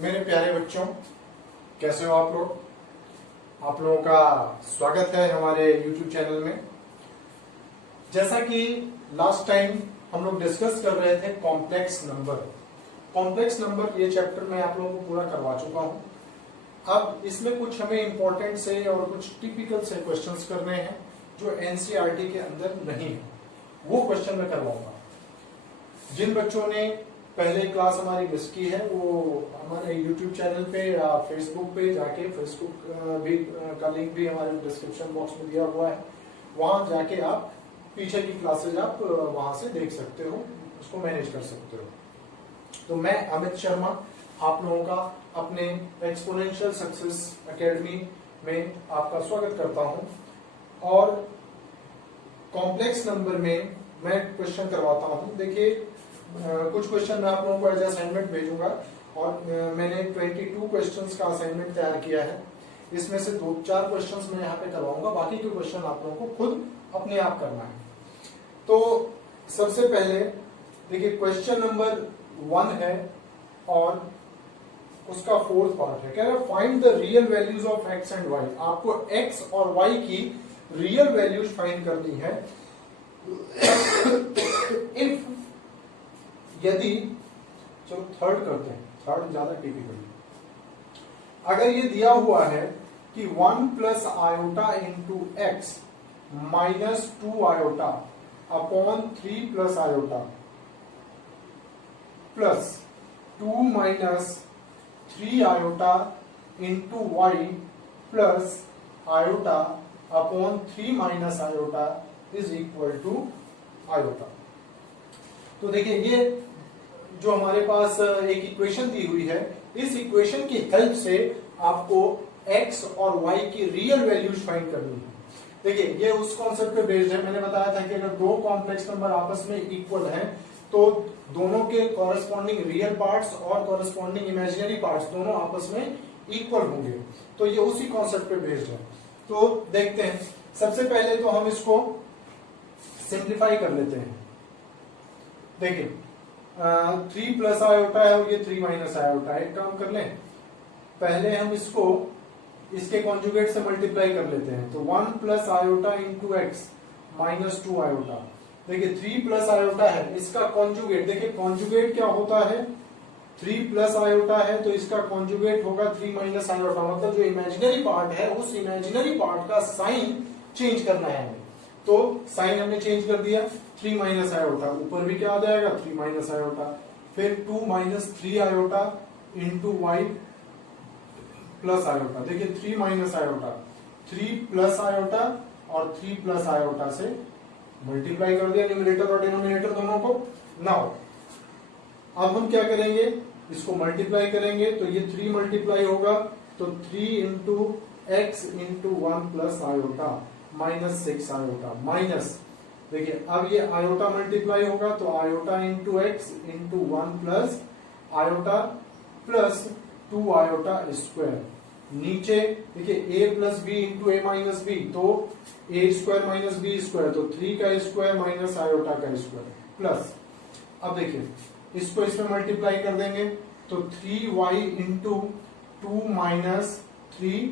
मेरे प्यारे बच्चों, कैसे हो आप लोग? आप लोगों का स्वागत है हमारे YouTube चैनल में। जैसा कि लास्ट टाइम हम लोग डिस्कस कर रहे थे कॉम्प्लेक्स नंबर। कॉम्प्लेक्स नंबर ये चैप्टर मैं आप लोगों को पूरा करवा चुका हूं। अब इसमें कुछ हमें इंपॉर्टेंट से और कुछ टिपिकल से क्वेश्चंस करने हैं जो एनसीईआरटी के अंदर नहीं है, वो क्वेश्चन मैं करवाऊंगा। जिन बच्चों ने पहले क्लास हमारी मिस की है वो हमारे YouTube चैनल पे या फेसबुक पे जाके, फेसबुक भी का लिंक भी हमारे डिस्क्रिप्शन बॉक्स में दिया हुआ है, वहां जाके आप पीछे की क्लासेज आप वहां से देख सकते हो, उसको मैनेज कर सकते हो। तो मैं अमित शर्मा आप लोगों का अपने एक्सपोनेंशियल सक्सेस एकेडमी में आपका स्वागत करता हूं और कॉम्प्लेक्स नंबर में मैं क्वेश्चन करवाता हूं। देखिए कुछ क्वेश्चन मैं आप लोगों को एज असाइनमेंट भेजूंगा और मैंने 22 क्वेश्चंस का असाइनमेंट तैयार किया है। इसमें से 2-4 क्वेश्चंस मैं यहाँ पे करवाऊंगा, बाकी के क्वेश्चन आप लोगों को खुद अपने आप करना है। तो सबसे पहले देखिए क्वेश्चन नंबर 1 है और उसका 4th पार्ट है। कह रहा है find the real values of x and y. आपको एक्स और वाई की रियल वैल्यूज फाइंड करनी है। इफ यदि चलो थर्ड करते हैं, थर्ड ज्यादा टिपिकल। अगर ये दिया हुआ है कि 1 plus iota into x minus 2 iota upon 3 plus iota plus 2 minus 3 iota into y plus iota upon 3 minus iota is equal to iota. तो देखिए ये जो हमारे पास एक इक्वेशन दी हुई है, इस इक्वेशन की हेल्प से आपको x और y की रियल वैल्यूज फाइंड करनी है। देखिए ये उस कॉन्सेप्ट पे बेस्ड है। मैंने बताया था कि अगर दो कॉम्प्लेक्स नंबर आपस में इक्वल हैं तो दोनों के कॉरेस्पॉन्डिंग रियल पार्ट्स और कॉरेस्पॉन्डिंग इमेजिनरी पार्ट्स दोनों आपस में इक्वल होंगे। तो ये उसी कॉन्सेप्ट पे बेस्ड है। तो देखते हैं, सबसे पहले तो हम इसको सिंप्लीफाई कर लेते हैं। देखिए 3 प्लस आयोटा है और ये 3 माइनस आयोटा है। एक काम कर लें, पहले हम इसको इसके कॉन्जुगेट से मल्टीप्लाई कर लेते हैं। तो 1 plus iota into x minus 2 iota. देखिए 3 प्लस आयोटा है, इसका कॉन्जुगेट देखिए कॉन्जुगेट क्या होता है, 3 प्लस आयोटा है तो इसका कॉन्जुगेट होगा 3 माइनस आयोटा। मतलब जो इमेजिनरी पार्ट है उस इमेजिनरी पार्ट का साइन चेंज करना है हमें। तो साइन हमने चेंज कर दिया, 3 माइनस आयोटा, ऊपर भी क्या आ जाएगा 3 माइनस आयोटा, फिर 2 minus 3 iota into y plus iota. देखिए 3 माइनस आयोटा, 3 प्लस आयोटा और 3 प्लस आयोटा से मल्टीप्लाई कर दिया न्यूमरेटर और डिनोमिनेटर दोनों को। नाउ अब हम क्या करेंगे, इसको मल्टीप्लाई करेंगे तो ये 3 मल्टीप्लाई होगा तो 3 into x into 1 plus iota minus 6 iota minus, देखिए अब ये आयोटा मल्टीप्लाई होगा तो iota into x into 1 plus iota plus 2 iota square. नीचे देखिए a plus B into A minus B, तो A square minus B square, तो 3 का स्क्वायर माइनस आयोटा का स्क्वायर प्लस, अब देखिए इसको इसमें मल्टीप्लाई कर देंगे तो 3y into 2 minus 3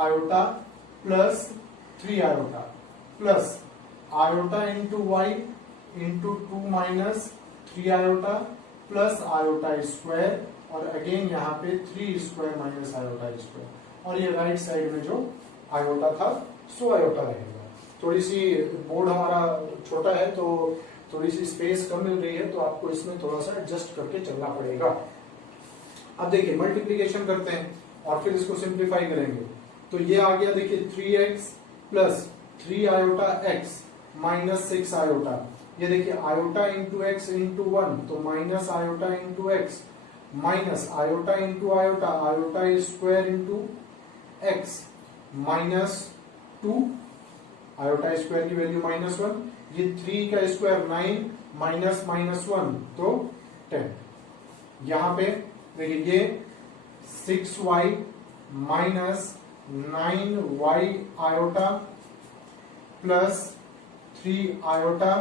iota plus 3 iota plus iota into y into 2 minus 3 iota plus iota square और अगेन यहाँ पे 3 स्क्वायर माइनस आयोटा स्क्वायर, और ये राइट साइड में जो आयोटा था सो आयोटा रहेगा। थोड़ी सी बोर्ड हमारा छोटा है तो थोड़ी सी स्पेस कम मिल रही है, तो आपको इसमें थोड़ा सा एडजस्ट करके चलना पड़ेगा। अब देखिए मल्टीप्लीकेशन करते हैं और फिर इसको सिंप्लीफाई करेंगे तो ये आ गया, देखिए 3x plus 3 iota x minus 6 iota. ये देखिए आयोटा इंटू एक्स इंटू 1 तो minus iota into x minus iota into iota, iota square into x minus 2, iota square की वैल्यू माइनस 1, ये 3 का स्क्वायर 9 माइनस माइनस 1 तो 10। यहां पे देखिए ये 6y minus 9y iota plus 3 iota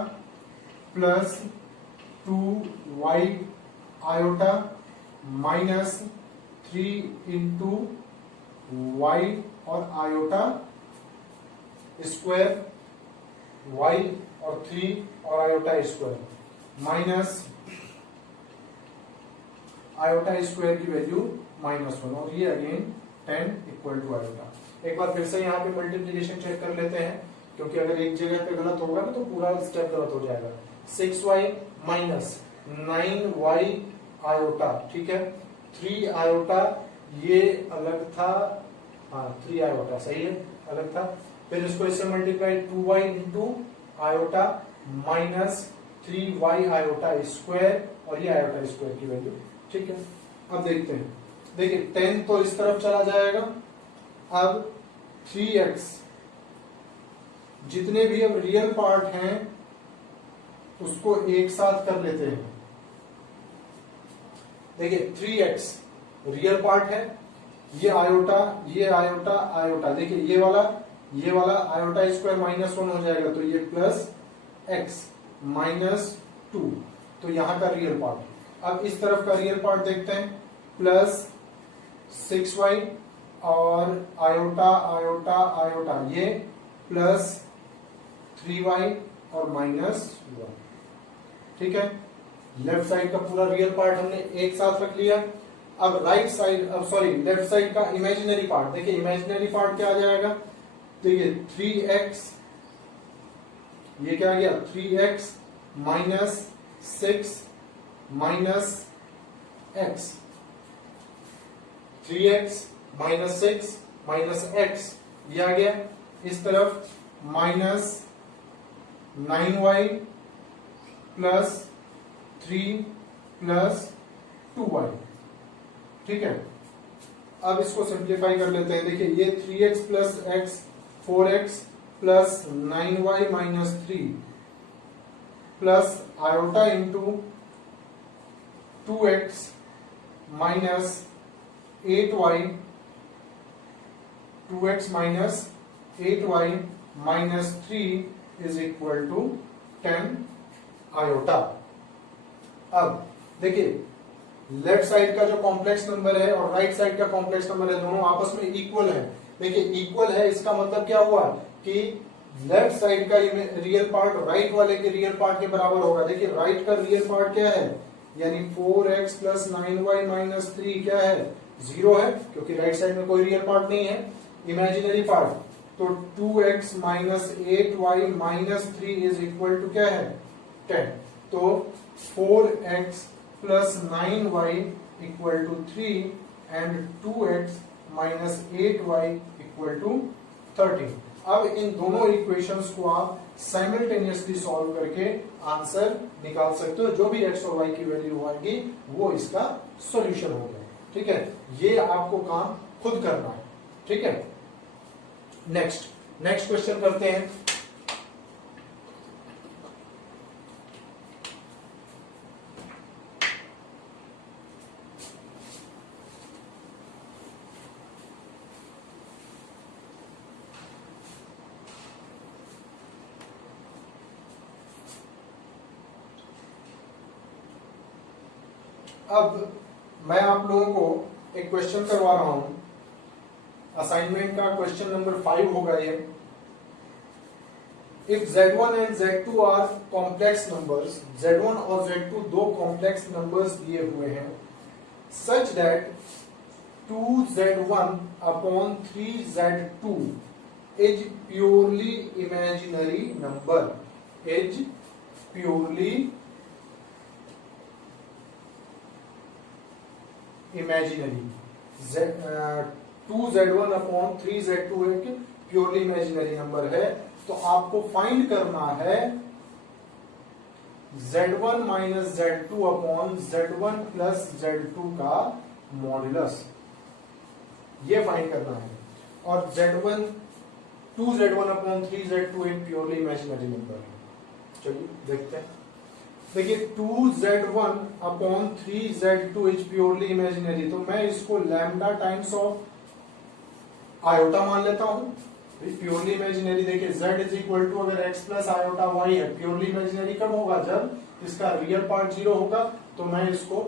plus 2y iota minus 3 into y और iota square, y और 3 और iota square minus iota square की वैल्यू -1 और ये अगेन 10 इक्वल टू आयोटा। एक बार फिर से यहाँ पे मल्टीप्लीकेशन चेक कर लेते हैं, क्योंकि अगर एक जगह पे गलत होगा ना तो पूरा स्टेप गलत हो जाएगा। 6y माइनस 9y आयोटा, ठीक है। 3 आयोटा ये अलग था, हाँ 3 आयोटा सही है, अलग था। फिर इसको इससे multiply 2y into iota minus 3y iota square और ये आयोटा स्क्वायर की वैल्यू, ठीक है। अब देखते हैं, देखिए 10 तो इस तरफ चला जाएगा। अब 3x जितने भी अब रियल पार्ट हैं उसको एक साथ कर लेते हैं। देखिए 3x रियल पार्ट है, ये आयोटा आयोटा, देखिए ये वाला आयोटा स्क्वायर -1 हो जाएगा, तो ये प्लस x -2, तो यहां का रियल पार्ट। अब इस तरफ का रियल पार्ट देखते हैं, प्लस 6y और आयोटा आयोटा आयोटा, ये प्लस 3y और -1, ठीक है। लेफ्ट साइड का पूरा रियल पार्ट हमने एक साथ रख लिया। अब राइट साइड, अब सॉरी लेफ्ट साइड का इमेजिनरी पार्ट, देखिए इमेजिनरी पार्ट क्या आ जाएगा, तो ये 3x, ये क्या आ गया 3x minus 6 minus x, 3x minus 6 minus x, ये आ गया। इस तरफ minus 9y plus 3 plus 2y, ठीक है। अब इसको सिंप्लीफाई कर लेते हैं, देखिए ये 3x plus x 4x plus 9y minus 3 plus iota into 2x minus 8y, 2x minus 8y minus 3 is equal to 10 iota. अब देखिए लेफ्ट साइड का जो कॉम्प्लेक्स नंबर है और राइट साइड का कॉम्प्लेक्स नंबर है, दोनों आपस में इक्वल है। देखिए इक्वल है, इसका मतलब क्या हुआ कि लेफ्ट साइड का रियल पार्ट राइट वाले के रियल पार्ट के बराबर होगा। देखिए राइट का रियल पार्ट क्या है, यानी 4x प्लस 9y माइनस 3 क्या है, 0 है, क्योंकि राइट साइड में कोई रियल पार्ट नहीं है। इमेजिनरी पार्ट तो 2x minus 8y minus 3 is equal to क्या है 10, तो 4x plus 9y equal to 3 and 2x minus 8y equal to 13। अब इन दोनों इक्वेशंस को आप साइमल्टेनियसली सॉल्व करके आंसर निकाल सकते हो। जो भी x और y की वैल्यू आएगी वो इसका सॉल्यूशन होगा, ठीक है। ये आपको काम खुद करना है, ठीक है। नेक्स्ट क्वेश्चन करते हैं। अब मैं आप लोगों को एक क्वेश्चन करवा रहा हूं, असाइनमेंट का क्वेश्चन नंबर 5 होगा ये। If Z1 and Z2 are complex numbers, Z1 और Z2 दो कॉम्प्लेक्स नंबर्स दिए हुए हैं, such that 2Z1 upon 3Z2 is purely imaginary number, is purely imaginary. 2Z1 upon 3Z2 एक प्योरली इमेजिनरी नंबर है, तो आपको फाइंड करना है Z1 minus Z2 upon Z1 plus Z2 का मॉड्यूलस, ये फाइंड करना है। और Z1 2Z1 अपॉन 3Z2 एक प्योरली इमेजिनरी नंबर है। चलिए देखते हैं। देखिए 2Z1 upon 3Z2 is purely imaginary, तो मैं इसको लैम्डा टाइम्स ऑफ आयोटा मान लेता हूं। प्योरली इमेजिनरी देखिए z इज इक्वल टू, अगर x प्लस आयोटा y है, प्योरली इमेजिनरी कब होगा, जब इसका रियल पार्ट 0 होगा, तो मैं इसको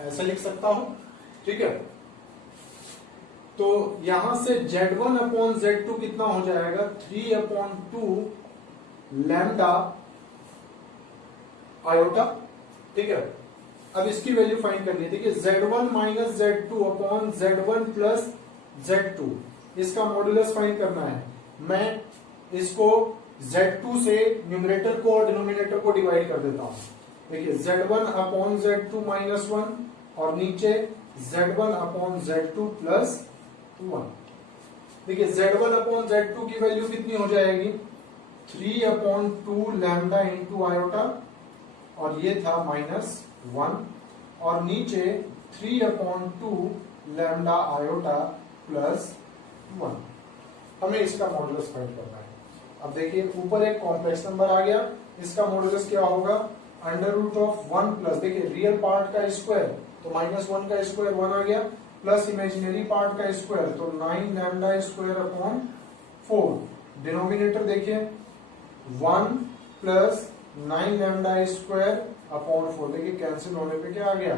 ऐसे लिख सकता हूं, ठीक है। तो यहां से Z1 अपॉन Z2 कितना हो जाएगा 3/2 लैम्डा आयोटा। ठीक है, अब इसकी वैल्यू फाइंड करनी है। देखिए Z1 minus Z2 upon Z1 plus Z2, इसका मॉड्यूलस फाइंड करना है। मैं इसको Z2 से न्यूमरेटर को और डिनोमिनेटर को डिवाइड कर देता हूं। देखिए Z1 अपॉन Z2 माइनस 1 और नीचे Z1 अपॉन Z2 प्लस 1। देखिए Z1 अपॉन Z2 की वैल्यू कितनी हो जाएगी 3/2 लैम्डा इंटू आयोटा, और ये था -1, और नीचे 3/2 लैम्डा आयोटा प्लस 1। हमें इसका मॉडुलस फाइंड करना है। अब देखिए ऊपर एक कॉम्प्लेक्स नंबर आ गया, इसका मॉडुलस क्या होगा √1 प्लस, देखिए रियल पार्ट का स्क्वायर तो -1 का स्क्वायर 1 आ गया, प्लस इमेजिनरी पार्ट का स्क्वायर तो 9 लैम्डा स्क्वायर अपॉन 4। डिनोमिनेटर देखिए 1 प्लस 9 लैम्डा स्क्वायर अपॉन 4, देखिए कैंसिल होने पे क्या आ गया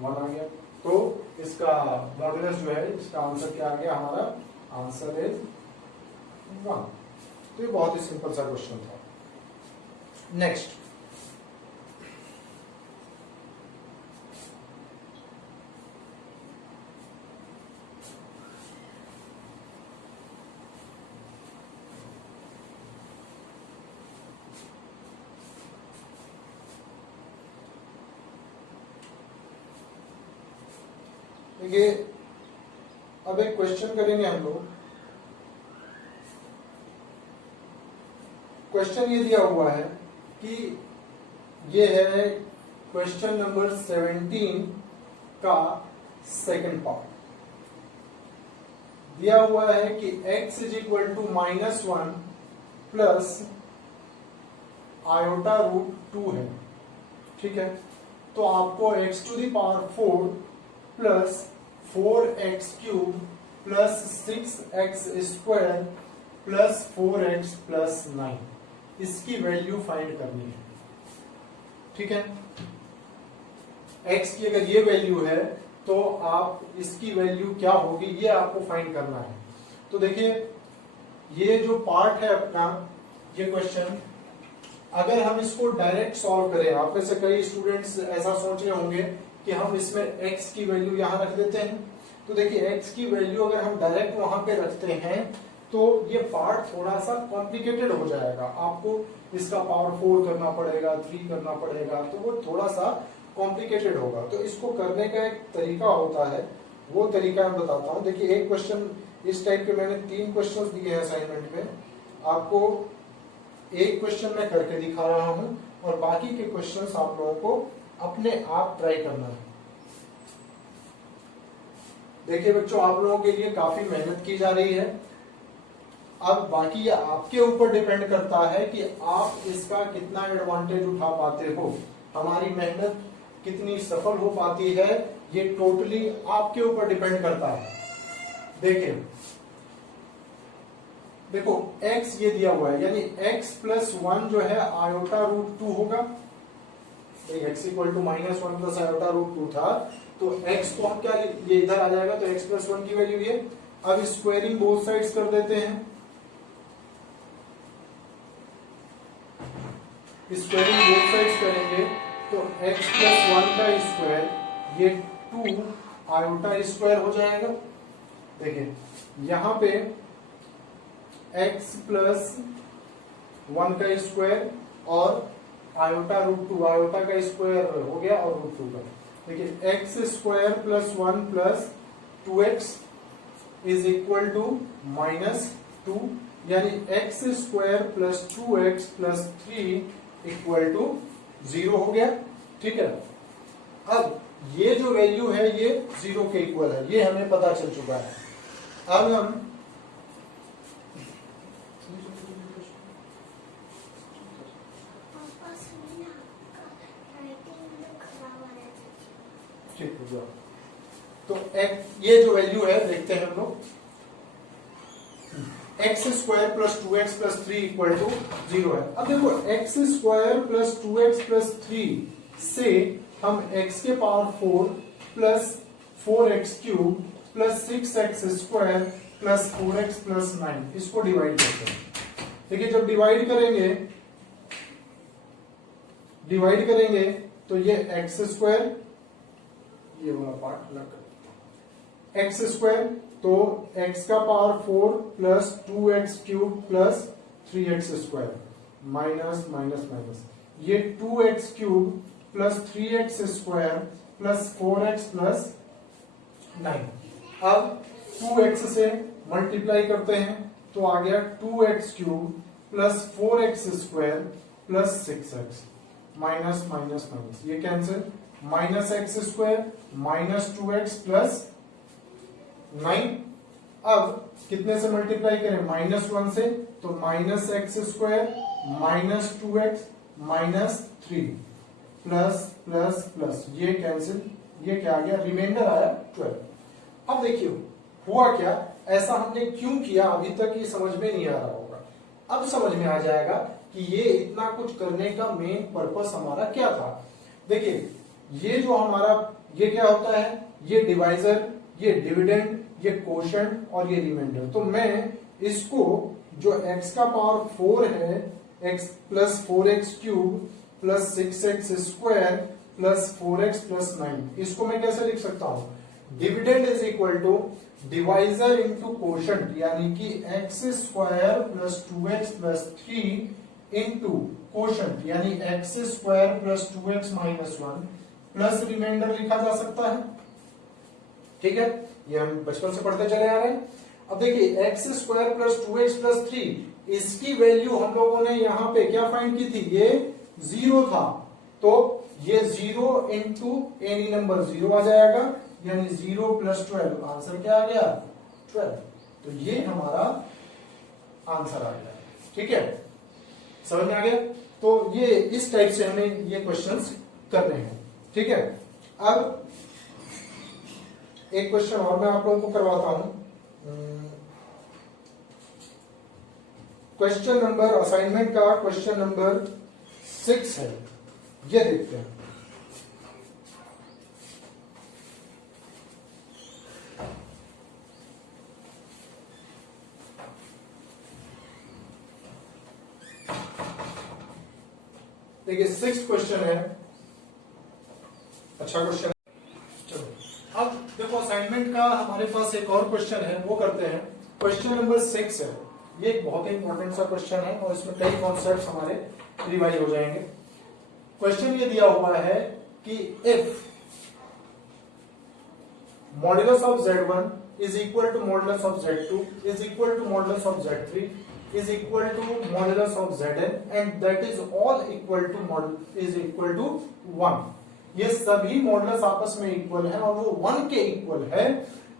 1 आ गया। तो इसका मॉडुलस जो है, इसका आंसर क्या आ गया, हमारा आंसर इज 1। तो ये बहुत ही सिंपल सा क्वेश्चन था। नेक्स्ट, देखिए अब एक क्वेश्चन करेंगे हम लोग। क्वेश्चन ये दिया हुआ है कि ये है क्वेश्चन नंबर 17 का सेकंड पार्ट। दिया हुआ है कि x is equal to -1 plus iota √2 है। ठीक है, तो आपको x to the power 4 plus 4x³ plus 6x square plus 4x plus 9 इसकी वैल्यू फाइंड करनी है। ठीक है, x की अगर ये वैल्यू है तो आप इसकी वैल्यू क्या होगी ये आपको फाइंड करना है। तो देखिए ये जो पार्ट है अपना, ये क्वेश्चन अगर हम इसको डायरेक्ट सॉल्व करें, आप में से कई स्टूडेंट्स ऐसा सोच रहे होंगे कि हम इसमें x की वैल्यू यहां रख देते हैं। तो देखिए x की वैल्यू अगर हम डायरेक्ट वहां पे रखते हैं तो ये पार्ट थोड़ा सा कॉम्प्लिकेटेड हो जाएगा, आपको इसका पावर 4 करना पड़ेगा, 3 करना पड़ेगा, तो वो थोड़ा सा कॉम्प्लिकेटेड होगा। तो इसको करने का एक तरीका होता है, वो तरीका मैं बताता हूँ। देखिए एक क्वेश्चन इस टाइप के मैंने 3 क्वेश्चन दिए हैं असाइनमेंट में, आपको एक क्वेश्चन मैं करके दिखा रहा हूं और बाकी के क्वेश्चंस आप लोगों को अपने आप ट्राई करना है। देखिए बच्चों, आप लोगों के लिए काफी मेहनत की जा रही है। अब बाकी ये आपके ऊपर डिपेंड करता है कि आप इसका कितना एडवांटेज उठा पाते हो, हमारी मेहनत कितनी सफल हो पाती है, ये टोटली आपके ऊपर डिपेंड करता है। देखो x ये दिया हुआ है, यानी x प्लस 1 जो है आयोटा √2 होगा। x equal to -1 plus iota √2 था, तो x को हम क्या, ये इधर आ जाएगा तो x प्लस 1 की वैल्यू ये। अब स्क्वायरिंग बोथ साइड्स कर देते हैं, स्क्वायरिंग बोथ साइड्स करेंगे तो x प्लस 1 का स्क्वायर ये 2 आयोटा स्क्वायर हो जाएगा। देखिए यहां पे x प्लस 1 का स्क्वायर और आयोटा √2, आयोटा का स्क्वायर हो गया और √2 का। देखिए x square plus 1 plus 2x is equal to -2, यानी x square plus 2x plus 3 equal to 0 हो गया। ठीक है, अब ये जो वैल्यू है ये 0 के इक्वल है, ये हमें पता चल चुका है। अब हम ठीक हो गया, तो ये जो वैल्यू है देखते हैं हम लोग, x square plus 2x plus 3 equal to 0 है। अब देखो x square plus 2x plus 3 से हम x के power 4 plus 4x³ plus 6x square plus 4x plus 9, इसको डिवाइड करते हैं। देखिए जब डिवाइड करेंगे तो ये x स्क्वायर, ये वाला पार्ट अलग कर, x स्क्वायर तो x का power 4 plus 2x cube plus 3x square minus minus minus, ये 2x cube plus 3x square plus 4x plus 9। अब 2x से मल्टीप्लाई करते हैं तो आ गया 2x cube plus 4x square plus 6x minus minus minus, ये cancel, minus X square minus 2x plus 9। अब कितने से मल्टीप्लाई करें, -1 से, तो minus X square minus 2x minus 3 plus plus plus, ये कैंसिल, ये क्या आ गया, रिमाइंडर आया 12। अब देखिए हुआ क्या, ऐसा हमने क्यों किया, अभी तक ये समझ में नहीं आ रहा होगा, अब समझ में आ जाएगा कि ये इतना कुछ करने का मेन पर्पस हमारा क्या था। देखिए ये जो हमारा, ये क्या होता है, ये डिवाइजर, ये डिविडेंड, ये कोशेंट और ये रिमाइंडर। तो मैं इसको जो x का पावर 4 है, x plus 4x cube plus 6x square plus 4x plus 9, इसको मैं कैसे लिख सकता हूं, dividend is equal to divisor into quotient, यानी कि x square plus 2x plus 3 into quotient यानी x square plus 2x minus 1 plus remainder लिखा जा सकता है। ठीक है, ये हम बचपन से पढ़ते चले आ रहे हैं। अब देखिए x square plus 2x plus 3, इसकी वैल्यू हम लोगों ने यहां पे क्या फाइंड की थी, ये 0 था, तो ये 0 इंटू एनी नंबर 0 आ जाएगा, यानी 0 प्लस 12, आंसर क्या आ गया 12। तो ये हमारा आंसर आ गया। ठीक है, समझ में आ गया। तो ये इस टाइप से हमें ये क्वेश्चंस करने हैं। ठीक है, अब एक क्वेश्चन और मैं आप लोगों को करवाता हूं। क्वेश्चन नंबर, असाइनमेंट का क्वेश्चन नंबर 6 है, ये देखते हैं। देखिए 6 क्वेश्चन है, अच्छा क्वेश्चन। चलो अब देखो असाइनमेंट का हमारे पास एक और क्वेश्चन है, वो करते हैं। क्वेश्चन नंबर 6 है, ये एक बहुत ही इंपॉर्टेंट सा क्वेश्चन है और इसमें कई कॉन्सेप्ट्स हमारे रिवाइज हो जाएंगे। क्वेश्चन ये दिया हुआ है कि if modulus of Z1 is equal to modulus of Z2 is equal to modulus of Z3 is equal to modulus of Zn and that is all equal to 1, ये सभी मॉडुलस आपस में इक्वल है और वो 1 के इक्वल है,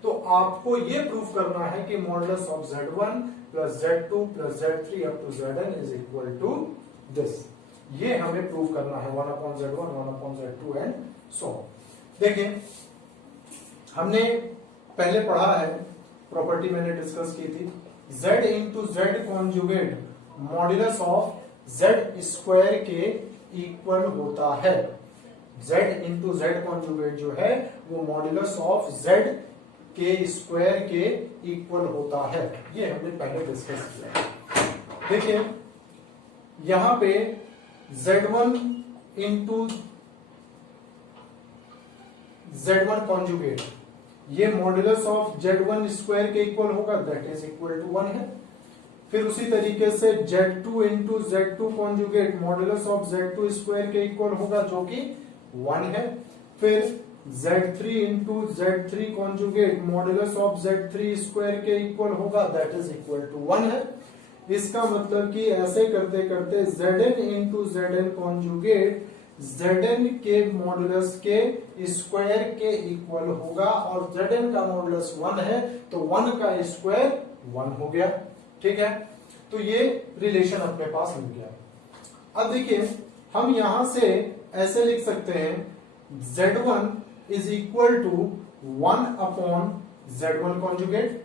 तो आपको ये प्रूव करना है कि modulus of Z1 plus Z2 plus Z3 up to Zn is equal to this. ये हमें प्रूव करना है 1/Z1 1/Z2 एंड सो। देखिए हमने पहले पढ़ा है, प्रॉपर्टी मैंने डिस्कस की थी, Z into Z conjugate modulus of Z square के इक्वल होता है। Z इंटू Z कॉन्जुगेट जो है वो मॉड्यूलस ऑफ Z के स्क्वायर के इक्वल होता है, ये हमने पहले डिस्कस किया। देखिए यहां पे Z1 इंटू Z1 कॉन्जुगेट, ये मॉड्यूलस ऑफ Z1 स्क्वायर के इक्वल होगा, दैट इज इक्वल टू 1 है। फिर उसी तरीके से Z2 into Z2 conjugate modulus of Z2 square के इक्वल होगा, जो कि 1 है। फिर Z3 into Z3 conjugate modulus of Z3 square के इक्वल होगा, दैट इज इक्वल टू 1 है। इसका मतलब कि ऐसे करते करते Zn into Zn conjugate Zn के मॉडुलस के स्क्वायर के इक्वल होगा और Zn का मॉडुलस 1 है, तो 1 का स्क्वायर 1 हो गया। ठीक है, तो ये रिलेशन अपने पास मिल गया। अब देखिए हम यहां से ऐसे लिख सकते हैं Z1 is equal to 1/Z1 conjugate,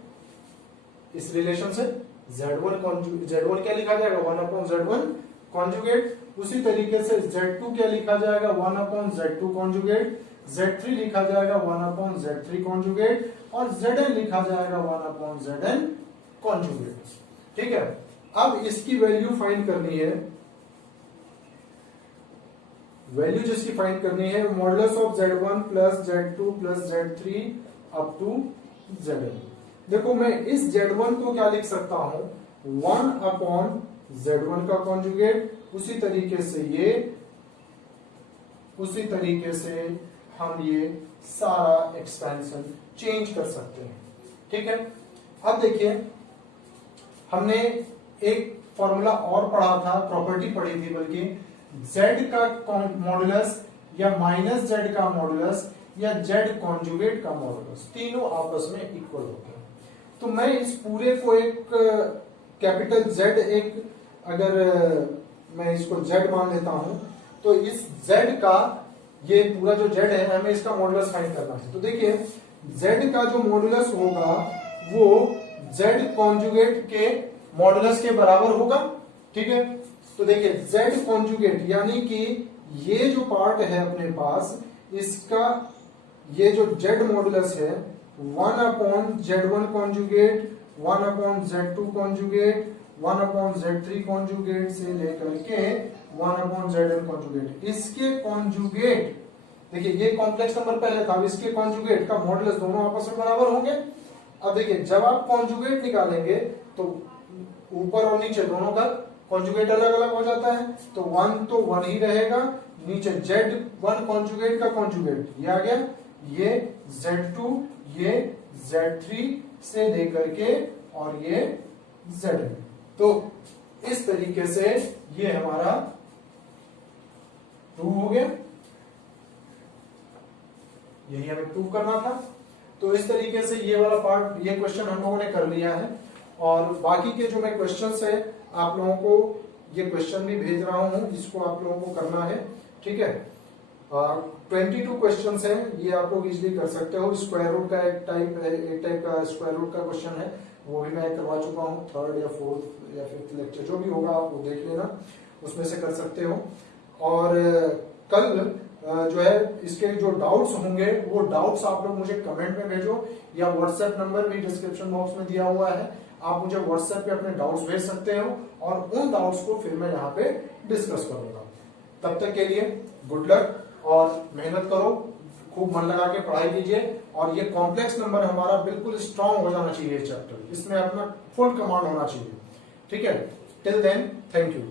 इस रिलेशन से Z1 क्या लिखा जाएगा 1/Z1 कॉन्जुगेट। उसी तरीके से Z2 क्या लिखा जाएगा 1/Z2 कॉन्जुगेट, Z3 लिखा जाएगा 1 अपॉन Z3 कॉन्जुगेट और Zn लिखा जाएगा 1 अपॉन Zn कॉन्जुगेट। ठीक है, अब इसकी वैल्यू फाइंड करनी है। वैल्यू जिसकी फाइंड करनी है modulus of Z1 plus Z2 plus Z3 up to Zn। देखो मैं इस Z1 को क्या लिख सकता हूं, 1 अपॉन Z1 का कॉन्जुगेट, उसी तरीके से हम ये सारा एक्सपेंशन चेंज कर सकते हैं। ठीक है, अब देखिए हमने एक फॉर्मूला और पढ़ा था, प्रॉपर्टी पढ़ी थी बल्कि, z का मॉडुलस या माइनस z का मॉडुलस या z कॉन्जुगेट का मॉडुलस, तीनों आपस में इक्वल होते हैं। तो मैं इस पूरे को एक कैपिटल Z, एक अगर मैं इसको Z मान लेता हूं, तो इस Z का ये पूरा जो Z है हमें इसका मॉडुलस फाइंड करना है। तो देखिए Z का जो मॉडुलस होगा वो Z कॉन्जुगेट के मॉडुलस के बराबर होगा। ठीक है, तो देखिए Z कॉन्जुगेट यानी कि ये जो पार्ट है अपने पास, इसका ये जो Z मॉडुलस है 1 upon Z1 conjugate, 1 upon Z2 conjugate, 1 upon Z3 conjugate से लेकर के 1 अपॉन Zn कॉन्जुगेट, इसके कॉन्जुगेट, देखिए ये कॉम्प्लेक्स नंबर पहले था, अब इसके कॉन्जुगेट का मॉडुलस दोनों आपस में बराबर होंगे। अब देखिए जब आप कॉन्जुगेट निकालेंगे तो ऊपर और नीचे दोनों का कॉन्जुगेट अलग अलग हो जाता है, तो 1 तो 1 ही रहेगा, नीचे Z1 कॉन्जुगेट का कॉन्जुगेट ये आ गया, ये Z2, ये Z3 से लेकर के और ये Zn। तो इस तरीके से ये हमारा प्रूव हो गया, यही हमें प्रूव करना था। तो इस तरीके से ये वाला पार्ट, ये क्वेश्चन हम लोगों ने कर लिया है, और बाकी के जो मैं क्वेश्चंस है आप लोगों को ये क्वेश्चन भी भेज रहा हूं, इसको आप लोगों को करना है। ठीक है, 22 क्वेश्चंस हैं, ये आप लोग इजीली कर सकते हो। स्क्वायर रूट का एक टाइप का स्क्वायर रूट का क्वेश्चन है, वो भी मैं करवा चुका हूँ, 3rd या 4th या 5th लेक्चर जो भी होगा आप वो देख लेना, उसमें से कर सकते हो। और कल जो है इसके जो डाउट्स होंगे वो डाउट्स आप लोग मुझे कमेंट में भेजो, या व्हाट्सएप नंबर भी डिस्क्रिप्शन बॉक्स में दिया हुआ है, आप मुझे व्हाट्सएप पे अपने डाउट्स भेज सकते हो और उन डाउट्स को फिर मैं यहाँ पे डिस्कस करूंगा। तब तक के लिए गुड लक और मेहनत करो, खूब मन लगा के पढ़ाई कीजिए, और ये कॉम्प्लेक्स नंबर हमारा बिल्कुल स्ट्रांग हो जाना चाहिए चैप्टर, इसमें अपना फुल कमांड होना चाहिए। ठीक है, टिल देन थैंक यू।